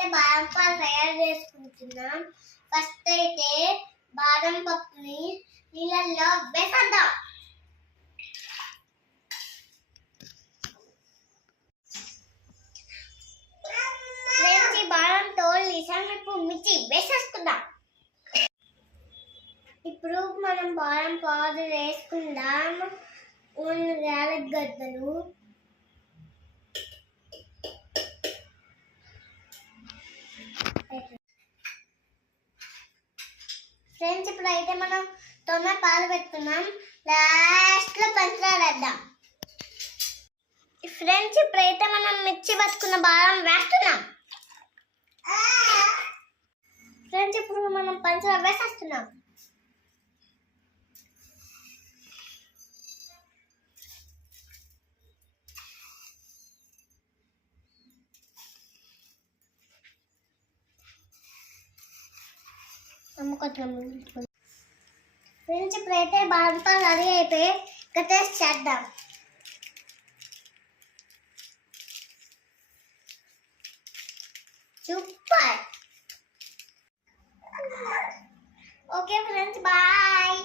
అయితే బాదం పాలు తయారు చేసుకుంటున్నాం. ఫస్ట్ అయితే బాదం పప్పుని నీళ్ళల్లో వేసేద్దాం. ఫ్రెండ్స్, బాదంతో నిసామిప్పు మిర్చి వేసేసుకుందాం. ఇప్పుడు మనం బాదం పాలు వేసుకుందాం. యాలగడ్డలు, ఫ్రెండ్స్ ఇప్పుడైతే మనం తొమ్మిది పాలు పెట్టుకున్నాం. లాస్ట్ లో పంచదార వేద్దాం. ఫ్రెండ్స్ ఇప్పుడైతే మనం మిర్చి పట్టుకున్న బాదం వేస్తున్నాం. ఫ్రెండ్స్ ఇప్పుడు మనం పంచదార వేసేస్తున్నాం. ఫ్రెండ్స్ ఇప్పుడైతే బాదం పాలు రెడీ అయిపోయి టేస్ట్ చేద్దాం. సూపర్. Okay friends, bye.